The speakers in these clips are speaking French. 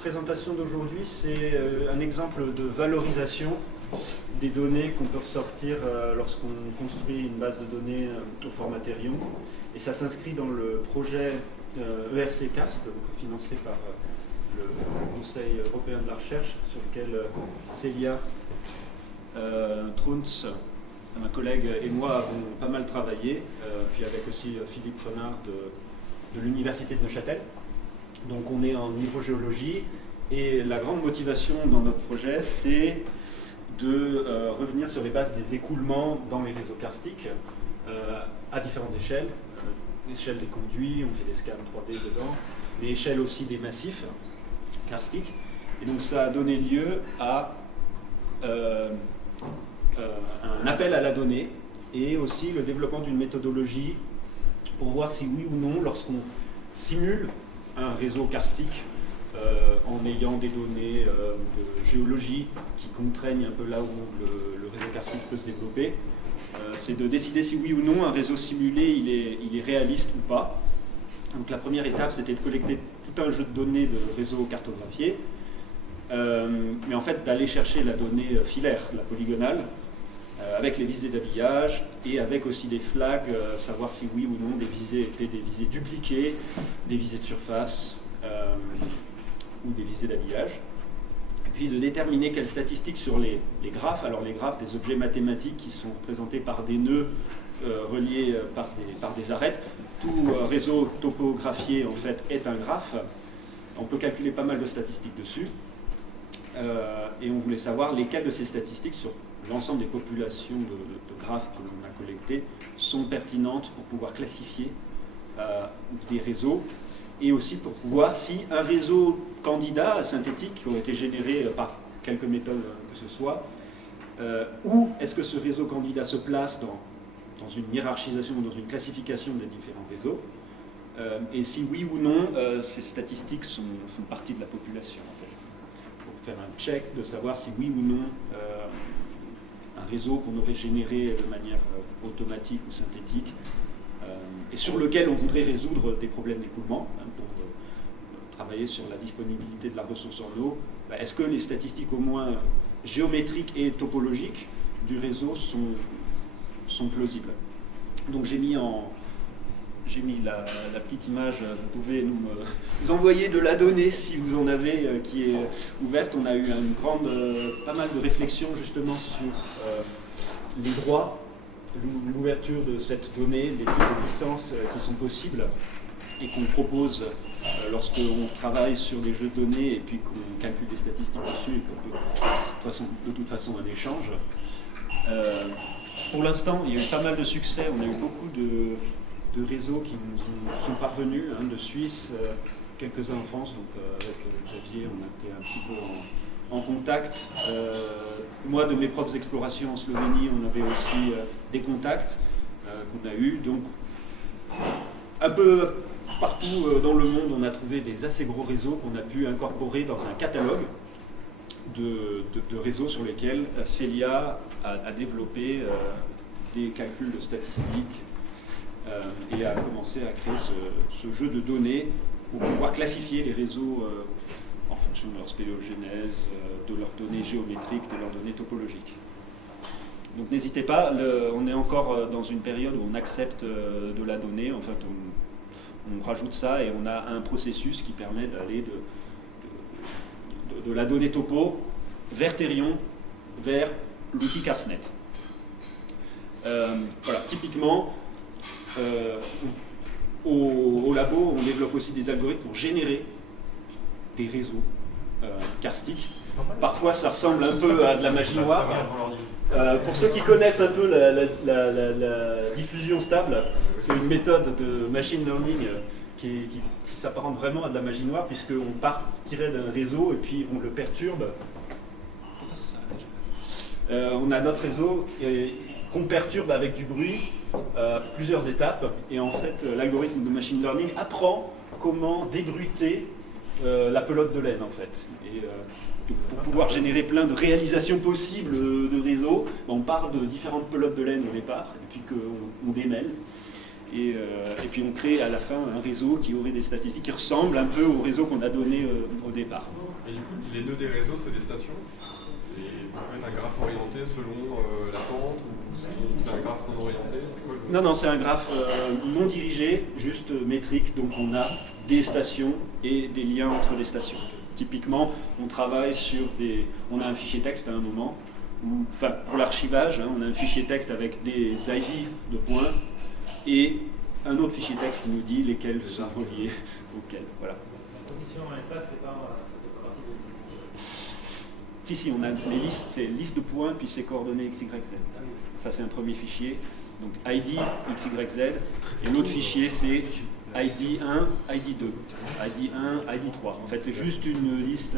présentation d'aujourd'hui, c'est un exemple de valorisation des données qu'on peut ressortir lorsqu'on construit une base de données au format Therion. Et ça s'inscrit dans le projet ERC CASP, financé par le Conseil européen de la recherche, sur lequel Célia Trunz, ma collègue, et moi avons pas mal travaillé, puis avec aussi Philippe Renard de l'Université de Neuchâtel. Donc on est en hydrogéologie et la grande motivation dans notre projet, c'est de revenir sur les bases des écoulements dans les réseaux karstiques à différentes échelles. L'échelle des conduits, on fait des scans 3D dedans, mais échelle aussi des massifs karstiques. Et donc ça a donné lieu à un appel à la donnée et aussi le développement d'une méthodologie pour voir si oui ou non, lorsqu'on simule un réseau karstique en ayant des données de géologie qui contraignent un peu là où le réseau karstique peut se développer, c'est de décider si oui ou non un réseau simulé il est réaliste ou pas. Donc la première étape, c'était de collecter tout un jeu de données de réseaux cartographiés, mais en fait d'aller chercher la donnée filaire, la polygonale, avec les visées d'habillage et avec aussi des flags, savoir si oui ou non des visées étaient des visées dupliquées, des visées de surface ou des visées d'habillage. Et puis de déterminer quelles statistiques sur les graphes, alors les graphes des objets mathématiques qui sont représentés par des nœuds reliés par des arêtes. Tout réseau topographié en fait est un graphe. On peut calculer pas mal de statistiques dessus. Et on voulait savoir lesquelles de ces statistiques sur l'ensemble des populations de graphes que l'on a collectées sont pertinentes pour pouvoir classifier des réseaux et aussi pour voir si un réseau candidat synthétique qui aurait été généré par quelque méthode que ce soit, où est-ce que ce réseau candidat se place dans une hiérarchisation ou dans une classification des différents réseaux, et si oui ou non ces statistiques font partie de la population en fait, pour faire un check de savoir si oui ou non un réseau qu'on aurait généré de manière automatique ou synthétique et sur lequel on voudrait résoudre des problèmes d'écoulement pour travailler sur la disponibilité de la ressource en eau, est-ce que les statistiques au moins géométriques et topologiques du réseau sont plausibles. Donc j'ai mis la petite image, vous pouvez nous envoyer de la donnée si vous en avez qui est ouverte. On a eu pas mal de réflexions justement sur les droits, l'ouverture de cette donnée, les types de licences qui sont possibles et qu'on propose lorsqu'on travaille sur des jeux de données et puis qu'on calcule des statistiques dessus et qu'on peut de toute façon un échange. Pour l'instant, il y a eu pas mal de succès, on a eu beaucoup de réseaux qui nous sont parvenus, de Suisse, quelques-uns en France, donc avec Xavier, on a été un petit peu en contact. Moi, de mes propres explorations en Slovénie, on avait aussi des contacts qu'on a eus. Donc, un peu partout dans le monde, on a trouvé des assez gros réseaux qu'on a pu incorporer dans un catalogue de réseaux sur lesquels Célia a développé des calculs de statistiques et a commencé à créer ce jeu de données pour pouvoir classifier les réseaux en fonction de leur spéléogénèse, de leurs données géométriques, de leurs données topologiques. Donc n'hésitez pas, on est encore dans une période où on accepte de la donnée, en fait on rajoute ça et on a un processus qui permet d'aller de la donnée topo vers Therion, vers l'outil Carsnet. Voilà, typiquement, au labo, on développe aussi des algorithmes pour générer des réseaux karstiques. Parfois, ça ressemble un peu à de la magie noire. Pour ceux qui connaissent un peu la diffusion stable, c'est une méthode de machine learning qui s'apparente vraiment à de la magie noire, puisqu'on part tirer d'un réseau et puis on le perturbe. On a notre réseau qu'on perturbe avec du bruit, plusieurs étapes, et en fait l'algorithme de machine learning apprend comment débruiter la pelote de laine en fait. Et pour pouvoir générer plein de réalisations possibles de réseaux, on part de différentes pelotes de laine au départ, et puis qu'on démêle. Et puis on crée à la fin un réseau qui aurait des statistiques qui ressemblent un peu au réseau qu'on a donné au départ. Et du coup, les nœuds des réseaux, c'est des stations. Et vous pouvez être un graphe orienté selon la pente, ou c'est un graphe non orienté, c'est quoi le... Non, c'est un graphe non dirigé, juste métrique, donc on a des stations et des liens entre les stations. Typiquement, on travaille sur des... On a un fichier texte à un moment, enfin pour l'archivage, on a un fichier texte avec des ID de points, et un autre fichier texte qui nous dit lesquels sont reliés auxquels. Voilà. La condition en espace, c'est pas ça fait partie de la liste. Si, on a les listes, c'est liste de points, puis c'est coordonnées XYZ. Ah oui. Ça, c'est un premier fichier. Donc ID, XYZ. Et l'autre fichier, c'est ID1, ID2. ID1, ID3. En fait, c'est juste une liste.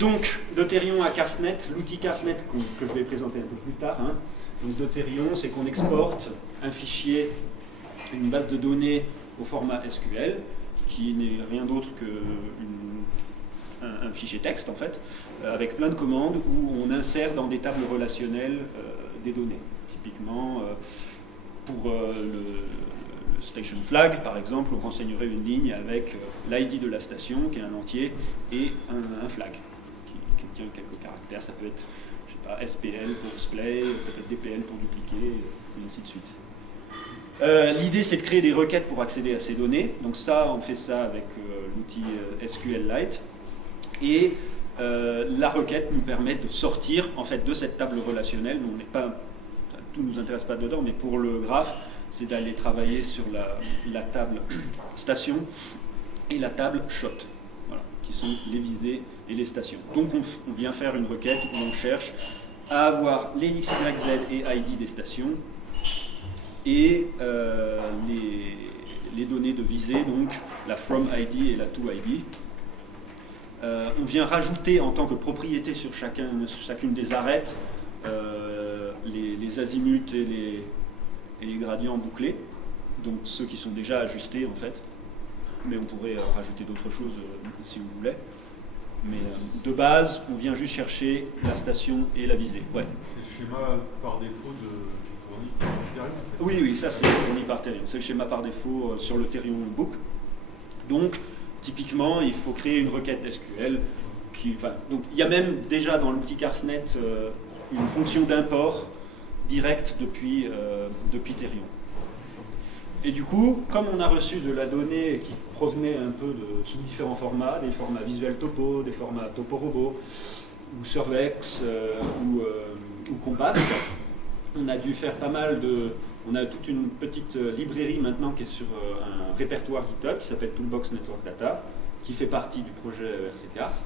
Donc, Deuterion à Carsnet, l'outil Carsnet que je vais présenter un peu plus tard. Donc, Deuterion, c'est qu'on exporte un fichier, une base de données au format SQL, qui n'est rien d'autre qu'un fichier texte, en fait, avec plein de commandes où on insère dans des tables relationnelles des données. Typiquement, pour le station flag, par exemple, on renseignerait une ligne avec l'ID de la station, qui est un entier, et un flag, qui contient quelques caractères. Ça peut être, je sais pas, SPL pour display, ça peut être DPL pour dupliquer, et ainsi de suite. L'idée, c'est de créer des requêtes pour accéder à ces données. Donc ça, on fait ça avec l'outil SQLite. Et la requête nous permet de sortir, en fait, de cette table relationnelle. On n'est pas, tout ne nous intéresse pas dedans, mais pour le graphe, c'est d'aller travailler sur la table station et la table shot, voilà, qui sont les visées et les stations. Donc on vient faire une requête où on cherche à avoir les XYZ et ID des stations et les données de visée, donc la from ID et la to ID. On vient rajouter en tant que propriété sur chacune des arêtes les azimuts et les gradients bouclés, donc ceux qui sont déjà ajustés en fait, mais on pourrait rajouter d'autres choses si vous voulez. Mais de base, on vient juste chercher la station et la visée. Ouais. C'est le schéma par défaut qui fournit par Deuterion en fait. Oui, ça c'est fourni par Deuterion. C'est le schéma par défaut sur le Deuterion Book. Donc, typiquement, il faut créer une requête SQL. Donc, il y a même déjà dans l'outil Carsnet une fonction d'import direct depuis Deuterion. Et du coup, comme on a reçu de la donnée qui provenait un peu sous différents formats, des formats visuels topo, des formats topo-robot, ou Survex, ou Compass, on a dû faire pas mal on a toute une petite librairie maintenant qui est sur un répertoire GitHub qui s'appelle Toolbox Network Data, qui fait partie du projet RCCarst,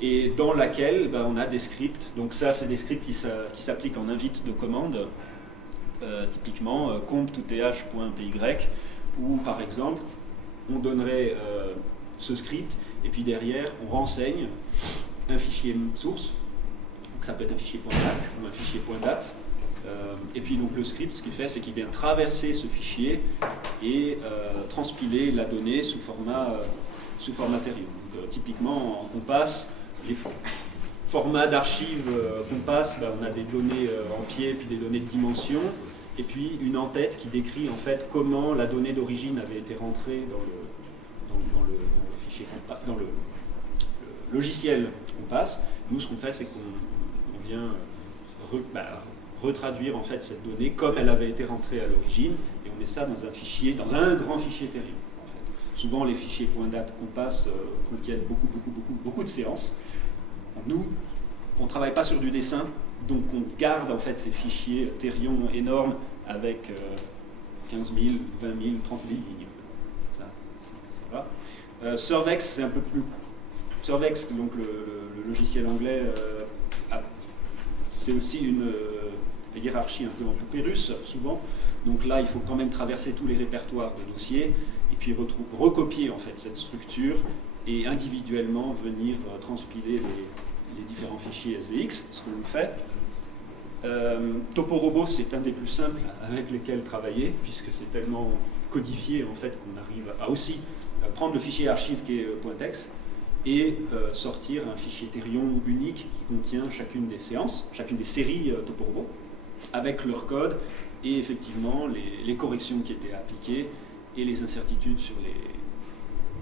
et dans laquelle on a des scripts. Donc ça, c'est des scripts qui s'appliquent en invite de commande, typiquement compt2th.py, où par exemple, on donnerait ce script, et puis derrière, on renseigne un fichier source, donc ça peut être un fichier .dac ou un fichier .dat. Et puis donc le script, ce qu'il fait, c'est qu'il vient traverser ce fichier et transpiler la donnée sous format Deuterion. Donc, typiquement, on passe les formats d'archives qu'on passe, on a des données en pied, puis des données de dimension, et puis une en-tête qui décrit en fait comment la donnée d'origine avait été rentrée dans le fichier, dans le logiciel qu'on passe. Nous, ce qu'on fait, c'est qu'on vient retraduire en fait cette donnée comme elle avait été rentrée à l'origine, et on met ça dans un fichier, dans un grand fichier Deuterion. En fait. Souvent, les fichiers .dat qu'on passe contiennent beaucoup de séances. Nous, on ne travaille pas sur du dessin, donc on garde en fait ces fichiers Deuterion énormes avec 15 000, 20 000, 30 000 lignes. Ça va. Survex, c'est un peu plus... Survex, donc le logiciel anglais, c'est aussi une hiérarchie un peu en poupée russe, souvent. Donc là, il faut quand même traverser tous les répertoires de dossiers et puis recopier en fait cette structure et individuellement venir transpiler les différents fichiers SVX, ce que l'on fait. TopoRobot, c'est un des plus simples avec lesquels travailler, puisque c'est tellement codifié en fait qu'on arrive à aussi prendre le fichier archive qui est .tex et sortir un fichier Deuterion unique qui contient chacune des séances, chacune des séries TopoRobot. avec leur code et effectivement les corrections qui étaient appliquées et les incertitudes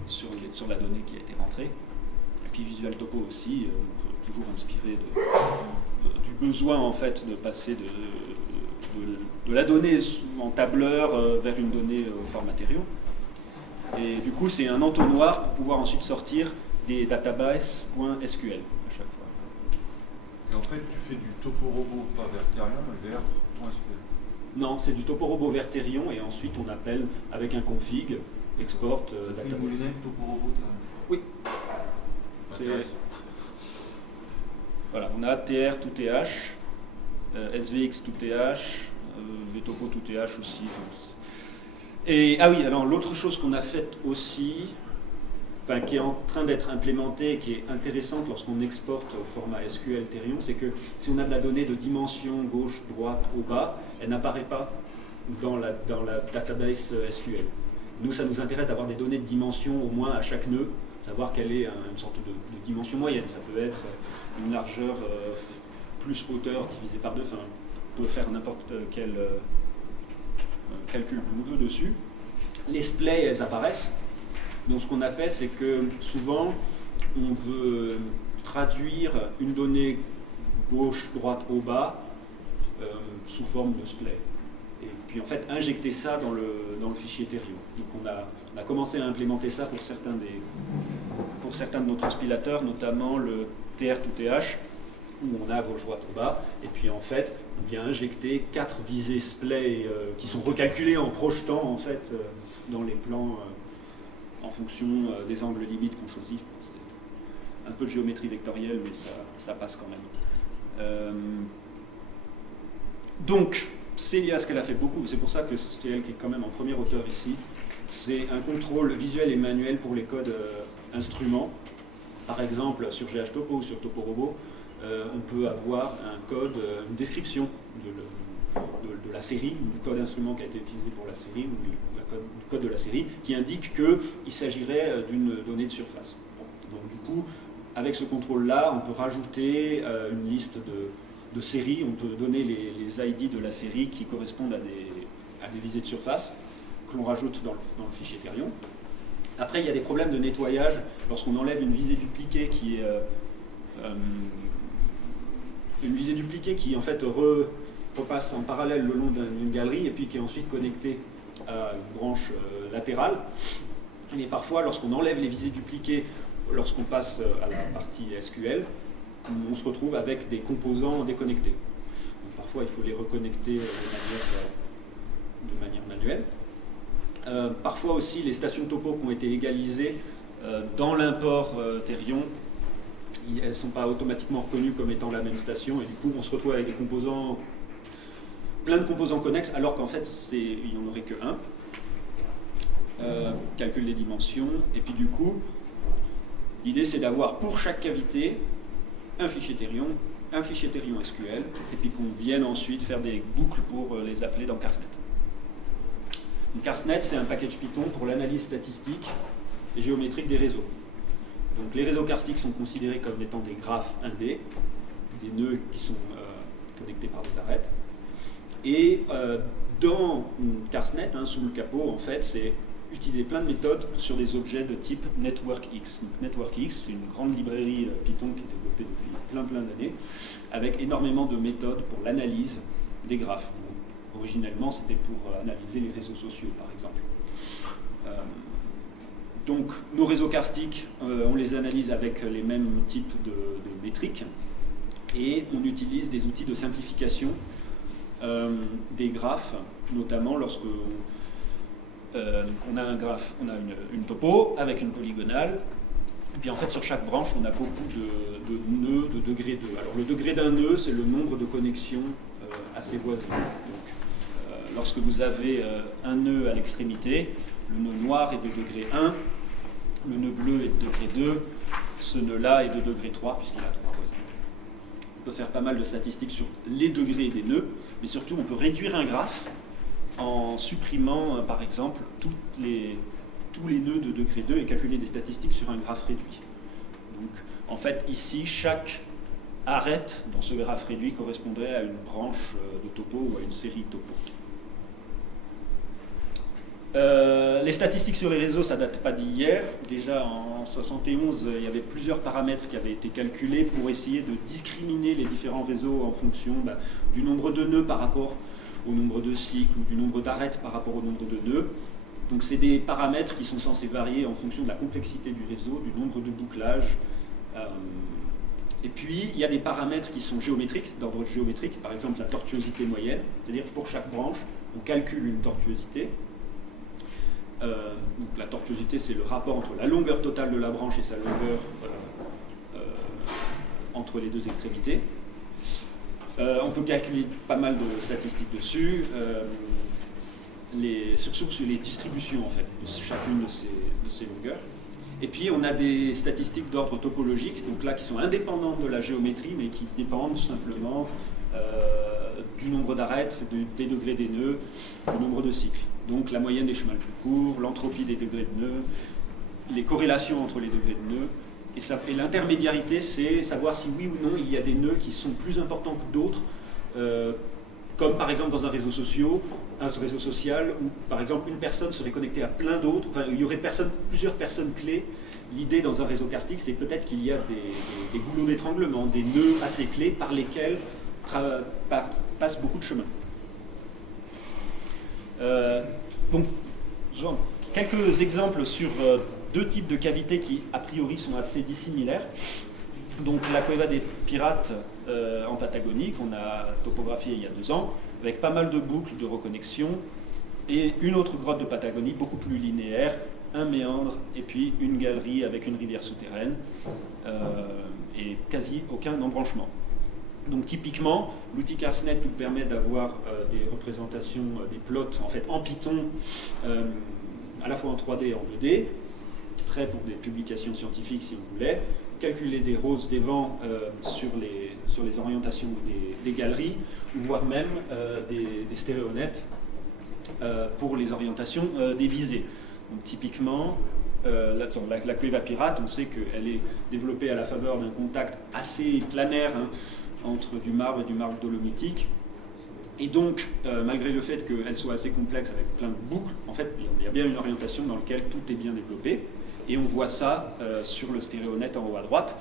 sur la donnée qui a été rentrée. Et puis Visual Topo aussi, on peut toujours inspirer du besoin en fait de passer de la donnée en tableur vers une donnée au format Therion. Et du coup, c'est un entonnoir pour pouvoir ensuite sortir des databases.sql à chaque fois. Et en fait, tu fais du topo-robot, pas vers Therion, mais vers ton SQL. Non, c'est du topo-robot vers Therion et ensuite on appelle avec un config, export. Tu as fait une database. moulinette topo-robot Therion. Oui. C'est- Intéressant. Voilà, on a TR tout TH, SVX tout TH, VTopo tout TH aussi. Et ah oui, alors l'autre chose qu'on a faite aussi, enfin, qui est en train d'être implémentée et qui est intéressante lorsqu'on exporte au format SQL Therion, c'est que si on a de la donnée de dimension gauche, droite, au bas, elle n'apparaît pas dans la database SQL. Nous, ça nous intéresse d'avoir des données de dimension au moins à chaque nœud, savoir quelle est une sorte de dimension moyenne. Ça peut être une largeur plus hauteur divisée par 2, enfin, on peut faire n'importe quel calcul qu'on veut dessus. Les splays, elles apparaissent. Donc ce qu'on a fait, c'est que souvent, on veut traduire une donnée gauche, droite, haut, bas sous forme de splay. Et puis en fait, injecter ça dans le fichier Therion. Donc on a commencé à implémenter ça pour certains de nos transpilateurs, notamment le TR2TH, où on a gauche, droite, haut, bas. Et puis en fait, on vient injecter 4 visées splay qui sont recalculées en projetant en fait dans les plans en fonction des angles limites qu'on choisit. C'est un peu de géométrie vectorielle, mais ça passe quand même. Donc, Célia, ce qu'elle a fait beaucoup, c'est pour ça que c'est elle qui est quand même en premier auteur ici, c'est un contrôle visuel et manuel pour les codes instruments. Par exemple, sur GHTopo ou sur TopoRobot, on peut avoir un code, une description de la série, du code instrument qui a été utilisé pour la série, ou du code de la série, qui indique qu'il s'agirait d'une donnée de surface. Donc du coup, avec ce contrôle-là, on peut rajouter une liste de séries, on peut donner les ID de la série qui correspondent à des visées de surface, que l'on rajoute dans le fichier Therion. Après, il y a des problèmes de nettoyage lorsqu'on enlève une visée dupliquée qui est en fait repasse en parallèle le long d'une galerie et puis qui est ensuite connectée à une branche latérale. Mais parfois, lorsqu'on enlève les visées dupliquées, lorsqu'on passe à la partie SQL, on se retrouve avec des composants déconnectés. Donc, parfois, il faut les reconnecter de manière manuelle. Parfois aussi, les stations topo qui ont été égalisées dans l'import Therion, elles ne sont pas automatiquement reconnues comme étant la même station, et du coup, on se retrouve avec des composants, plein de composants connexes, alors qu'en fait, il n'y en aurait que un. Calcul des dimensions, et puis du coup, l'idée c'est d'avoir pour chaque cavité un fichier Therion SQL, et puis qu'on vienne ensuite faire des boucles pour les appeler dans Carsnet. Donc Carsnet, c'est un package Python pour l'analyse statistique et géométrique des réseaux. Donc les réseaux karstiques sont considérés comme étant des graphes 1D, des nœuds qui sont connectés par des arêtes. Et dans Carsnet, sous le capot, en fait, c'est utiliser plein de méthodes sur des objets de type NetworkX. Donc, NetworkX, c'est une grande librairie Python qui est développée depuis plein d'années, avec énormément de méthodes pour l'analyse des graphes. Donc, originellement, c'était pour analyser les réseaux sociaux, par exemple. Donc, nos réseaux karstiques, on les analyse avec les mêmes types de métriques, et on utilise des outils de simplification des graphes, notamment lorsque on a un graphe, on a une topo avec une polygonale, et puis en fait sur chaque branche on a beaucoup de nœuds de degré 2. Alors le degré d'un nœud, c'est le nombre de connexions assez voisines. Donc lorsque vous avez un nœud à l'extrémité, le nœud noir est de degré 1, le nœud bleu est de degré 2, ce nœud-là est de degré 3 puisqu'il a 3 voisins. On peut faire pas mal de statistiques sur les degrés des nœuds, mais surtout on peut réduire un graphe en supprimant, par exemple, tous les nœuds de degré 2 et calculer des statistiques sur un graphe réduit. Donc, en fait, ici, chaque arête dans ce graphe réduit correspondrait à une branche de topo ou à une série de topos. Les statistiques sur les réseaux, ça ne date pas d'hier. Déjà en 71, il y avait plusieurs paramètres qui avaient été calculés pour essayer de discriminer les différents réseaux en fonction du nombre de nœuds par rapport au nombre de cycles ou du nombre d'arêtes par rapport au nombre de nœuds. Donc c'est des paramètres qui sont censés varier en fonction de la complexité du réseau, du nombre de bouclages. Et puis il y a des paramètres qui sont géométriques, d'ordre géométrique, par exemple la tortuosité moyenne, c'est-à-dire que pour chaque branche, on calcule une tortuosité. Donc la tortuosité, c'est le rapport entre la longueur totale de la branche et sa longueur entre les deux extrémités. On peut calculer pas mal de statistiques dessus, surtout sur les distributions en fait, de chacune de ces longueurs. Et puis on a des statistiques d'ordre topologique, donc là qui sont indépendantes de la géométrie, mais qui dépendent simplement du nombre d'arêtes, des degrés des nœuds, du nombre de cycles. Donc la moyenne des chemins les plus courts, l'entropie des degrés de nœuds, les corrélations entre les degrés de nœuds. Et l'intermédiarité, c'est savoir si oui ou non il y a des nœuds qui sont plus importants que d'autres, comme par exemple dans un réseau social, où par exemple une personne serait connectée à plein d'autres, enfin il y aurait plusieurs personnes clés. L'idée dans un réseau karstique, c'est peut-être qu'il y a des goulots d'étranglement, des nœuds assez clés par lesquels passe beaucoup de chemin. Donc, quelques exemples sur deux types de cavités qui, a priori, sont assez dissimilaires. Donc, la Cueva des Pirates en Patagonie, qu'on a topographiée il y a 2 ans, avec pas mal de boucles de reconnexion, et une autre grotte de Patagonie, beaucoup plus linéaire, un méandre, et puis une galerie avec une rivière souterraine, et quasi aucun embranchement. Donc typiquement, l'outil Karsnet nous permet d'avoir des représentations, des plots en fait en Python, à la fois en 3D et en 2D, prêt pour des publications scientifiques si on voulait, calculer des roses des vents sur les orientations des galeries, ou voire même des stéréonettes pour les orientations des visées. Donc typiquement, la Cueva Pirate, on sait qu'elle est développée à la faveur d'un contact assez planaire entre du marbre et du marbre dolomitique. Et donc, malgré le fait qu'elle soit assez complexe avec plein de boucles, en fait, il y a bien une orientation dans laquelle tout est bien développé. Et on voit ça sur le stéréonet en haut à droite,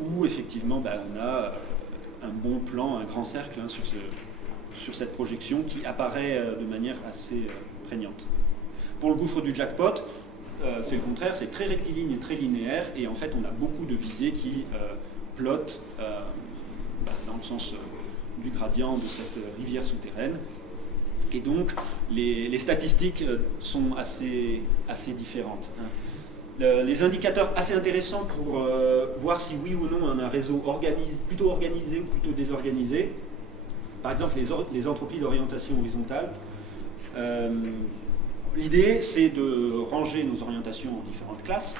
où effectivement, on a un bon plan, un grand cercle sur cette projection qui apparaît de manière assez prégnante. Pour le gouffre du jackpot, c'est le contraire, c'est très rectiligne et très linéaire, et en fait, on a beaucoup de visées qui plotent dans le sens du gradient de cette rivière souterraine. Et donc, les statistiques sont assez différentes. Les indicateurs assez intéressants pour voir si oui ou non on a un réseau plutôt organisé ou plutôt désorganisé. Par exemple, les entropies d'orientation horizontale. L'idée, c'est de ranger nos orientations en différentes classes,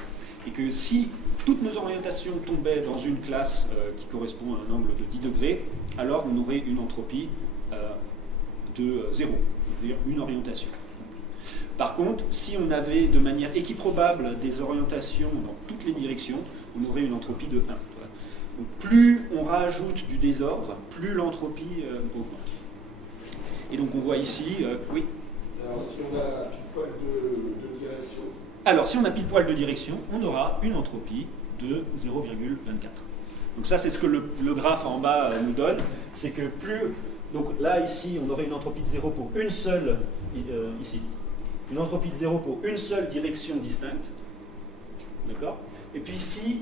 et que si toutes nos orientations tombaient dans une classe qui correspond à un angle de 10 degrés, alors on aurait une entropie de 0, c'est-à-dire une orientation. Par contre, si on avait de manière équiprobable des orientations dans toutes les directions, on aurait une entropie de 1. Donc, plus on rajoute du désordre, plus l'entropie augmente. Et donc on voit ici, oui. Alors si on a pile poil de direction. Alors si on a pile poil de direction, on aura une entropie de 0,24. Donc ça c'est ce que le graphe en bas nous donne, c'est que plus... Donc là ici on aurait une entropie de 0 pour une seule, ici, une entropie de 0 pour une seule direction distincte, d'accord. Et puis si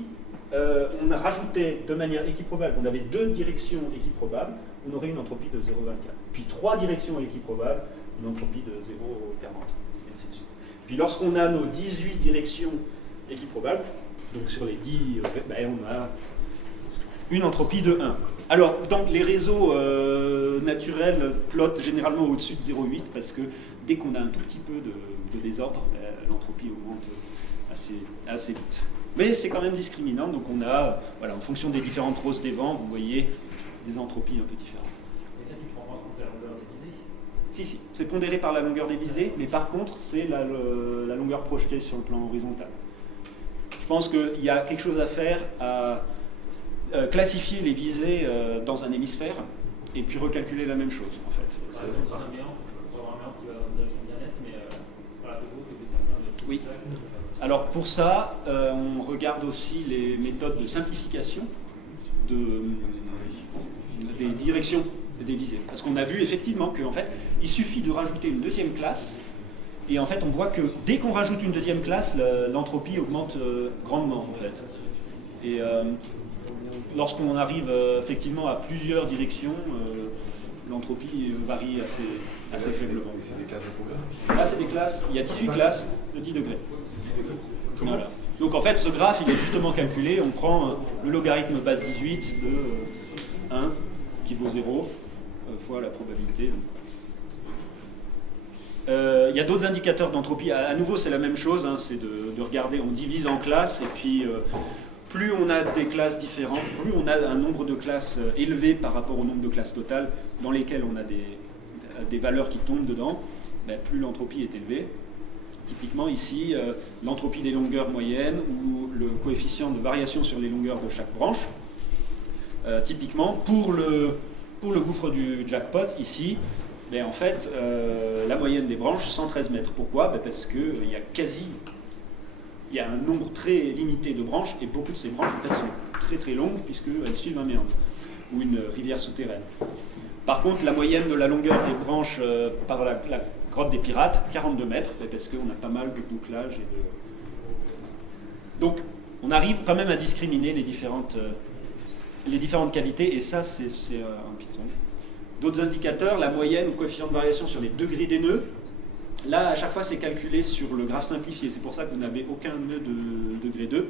on a rajouté de manière équiprobable, on avait 2 directions équiprobables, on aurait une entropie de 0,24. Puis 3 directions équiprobables, une entropie de 0,40, et ainsi de suite. Puis lorsqu'on a nos 18 directions équiprobables, donc sur les 10, on a une entropie de 1. Alors, dans les réseaux naturels plotent généralement au-dessus de 0,8 parce que dès qu'on a un tout petit peu de désordre, l'entropie augmente assez vite. Mais c'est quand même discriminant, donc on a, en fonction des différentes roses des vents, vous voyez des entropies un peu différentes. Et là, tu prends en compte la longueur des visées ? Si, c'est pondéré par la longueur des visées, mais par contre, c'est la longueur projetée sur le plan horizontal. Je pense qu'il y a quelque chose à faire à classifier les visées dans un hémisphère et puis recalculer la même chose en fait. Par exemple, dans un méandre, on peut avoir un méandre qui va dans une direction bien nette, mais par la topo, il y a plein de Oui. Alors pour ça, on regarde aussi les méthodes de simplification des directions des visées. Parce qu'on a vu effectivement qu'en fait, il suffit de rajouter une deuxième classe, et en fait on voit que dès qu'on rajoute une deuxième classe, l'entropie augmente grandement en fait. Et lorsqu'on arrive effectivement à plusieurs directions, l'entropie varie assez faiblement. C'est des classes de combien? Là c'est des classes, il y a 18 classes de 10 degrés. Voilà. Donc en fait ce graphe il est justement calculé, on prend le logarithme base 18 de 1 qui vaut 0 fois la probabilité. Il y a d'autres indicateurs d'entropie, à nouveau c'est la même chose, hein, c'est de regarder, on divise en classes et puis plus on a des classes différentes, plus on a un nombre de classes élevé par rapport au nombre de classes totales dans lesquelles on a des valeurs qui tombent dedans, ben, plus l'entropie est élevée. Typiquement ici, l'entropie des longueurs moyennes ou le coefficient de variation sur les longueurs de chaque branche. Typiquement, pour le gouffre du jackpot, ici, ben, en fait, la moyenne des branches, 113 mètres. Pourquoi? Ben, parce qu'il y a un nombre très limité de branches, et beaucoup de ces branches en fait, sont très très longues, puisqu'elles suivent un méandre, ou une rivière souterraine. Par contre, la moyenne de la longueur des branches par la grotte des pirates, 42 mètres, c'est parce qu'on a pas mal de bouclages. Donc, on arrive quand même à discriminer les différentes cavités, et ça, c'est en Python. D'autres indicateurs, la moyenne ou coefficient de variation sur les degrés des nœuds. Là, à chaque fois, c'est calculé sur le graphe simplifié. C'est pour ça que vous n'avez aucun nœud de degré 2.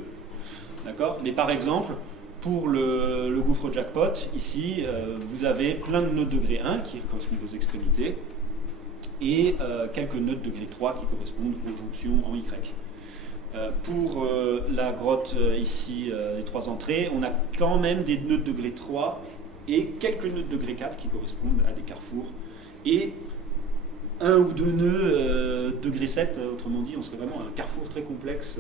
D'accord? Mais par exemple, pour le gouffre jackpot, ici, vous avez plein de nœuds de degré 1 qui correspondent aux extrémités et quelques nœuds de degré 3 qui correspondent aux jonctions en Y. Pour la grotte ici, les 3 entrées, on a quand même des nœuds de degré 3 et quelques nœuds de degré 4 qui correspondent à des carrefours. Et un ou deux nœuds degré 7, autrement dit, on serait vraiment un carrefour très complexe.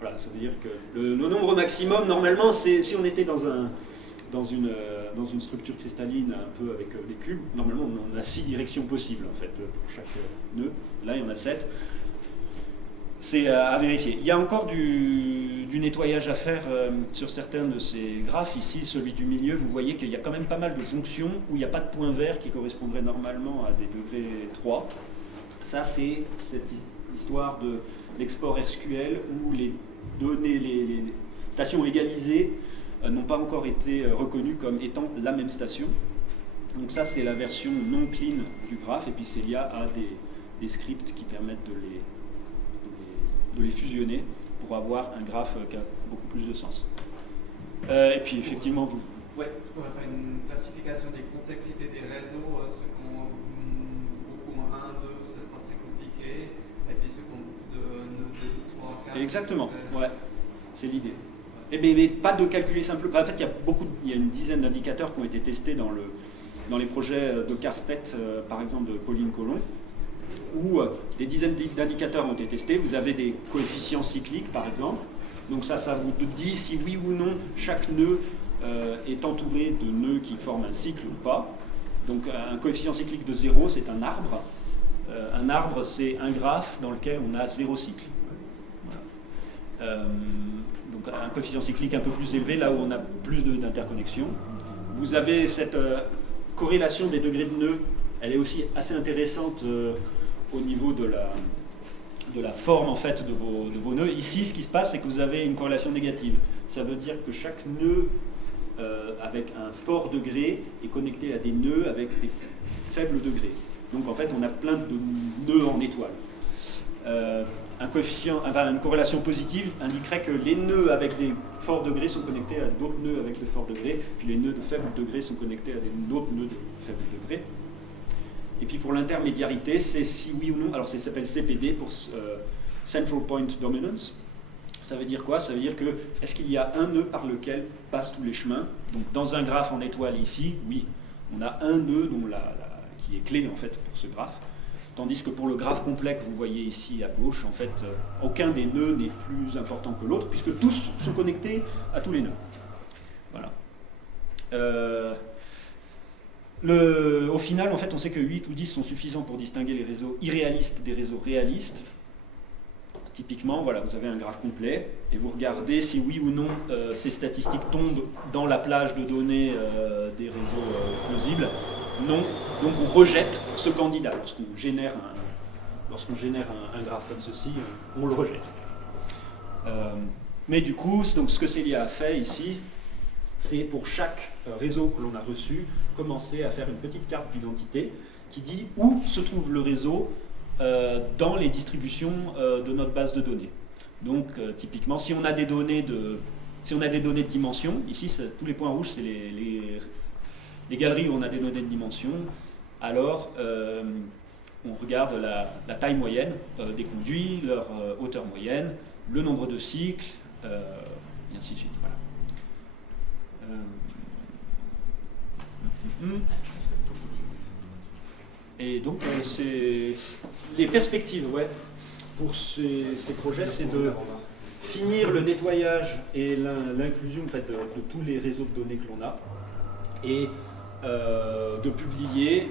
Voilà, ça veut dire que le nombre maximum, normalement, c'est si on était dans une structure cristalline un peu avec des cubes, normalement on a 6 directions possibles en fait pour chaque nœud. Là il y en a 7. C'est à vérifier. Il y a encore du nettoyage à faire sur certains de ces graphes. Ici, celui du milieu, vous voyez qu'il y a quand même pas mal de jonctions où il n'y a pas de point vert qui correspondrait normalement à des degrés 3. Ça, c'est cette histoire de l'export SQL où les données, les stations égalisées n'ont pas encore été reconnues comme étant la même station. Donc ça, c'est la version non clean du graphe, et puis c'est lié à des scripts qui permettent de les fusionner pour avoir un graphe qui a beaucoup plus de sens. Et puis effectivement, vous... Ouais. Je pourrais faire une classification des complexités des réseaux, ceux qui ont beaucoup moins 1, 2, c'est pas très compliqué, et puis ceux qui ont beaucoup de nœuds 2, 3, 4. Exactement, ouais, c'est l'idée. Mais pas de calculer simplement. En fait, il y a une dizaine d'indicateurs qui ont été testés dans les projets de Carspet, par exemple de Pauline Colomb, où des dizaines d'indicateurs ont été testés. Vous avez des coefficients cycliques, par exemple. Donc ça vous dit si oui ou non chaque nœud est entouré de nœuds qui forment un cycle ou pas. Donc un coefficient cyclique de 0, c'est un arbre. Un arbre, c'est un graphe dans lequel on a 0 cycle. Voilà. Donc un coefficient cyclique un peu plus élevé, là où on a plus d'interconnexions. Vous avez cette corrélation des degrés de nœuds. Elle est aussi assez intéressante au niveau de la forme en fait de vos nœuds. Ici, ce qui se passe, c'est que vous avez une corrélation négative. Ça veut dire que chaque nœud avec un fort degré est connecté à des nœuds avec des faibles degrés. Donc en fait, on a plein de nœuds en étoile. Une corrélation positive indiquerait que les nœuds avec des forts degrés sont connectés à d'autres nœuds avec de forts degrés, puis les nœuds de faibles degrés sont connectés à d'autres nœuds de faibles degrés. Et puis pour l'intermédiarité, c'est si oui ou non, alors ça s'appelle CPD pour Central Point Dominance. Ça veut dire quoi? Ça veut dire que est-ce qu'il y a un nœud par lequel passent tous les chemins? Donc dans un graphe en étoile ici, oui, on a un nœud qui est clé en fait pour ce graphe. Tandis que pour le graphe complet que vous voyez ici à gauche, en fait, aucun des nœuds n'est plus important que l'autre, puisque tous sont connectés à tous les nœuds. Voilà. Au final, en fait, on sait que 8 ou 10 sont suffisants pour distinguer les réseaux irréalistes des réseaux réalistes. Typiquement, voilà, vous avez un graphe complet et vous regardez si oui ou non ces statistiques tombent dans la plage de données des réseaux plausibles. Non, donc on rejette ce candidat. Lorsqu'on génère un graphe comme ceci, on le rejette. Mais du coup, donc, ce que Célia a fait ici, c'est pour chaque réseau que l'on a reçu, commencer à faire une petite carte d'identité qui dit où se trouve le réseau dans les distributions de notre base de données. Donc typiquement, si on a des données de dimension, ici tous les points rouges c'est les galeries où on a des données de dimension, alors on regarde la taille moyenne des conduits, leur hauteur moyenne, le nombre de cycles, et ainsi de suite. Voilà. Et donc, c'est les perspectives pour ces projets, c'est de finir le nettoyage et l'inclusion en fait, de tous les réseaux de données que l'on a et de publier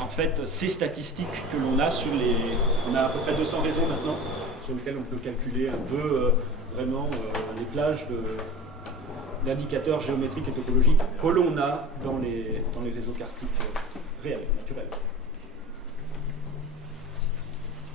en fait, ces statistiques que l'on a sur les... On a à peu près 200 réseaux maintenant sur lesquels on peut calculer un peu vraiment les plages d'indicateurs géométriques et topologiques que l'on a dans les réseaux karstiques réels, naturels.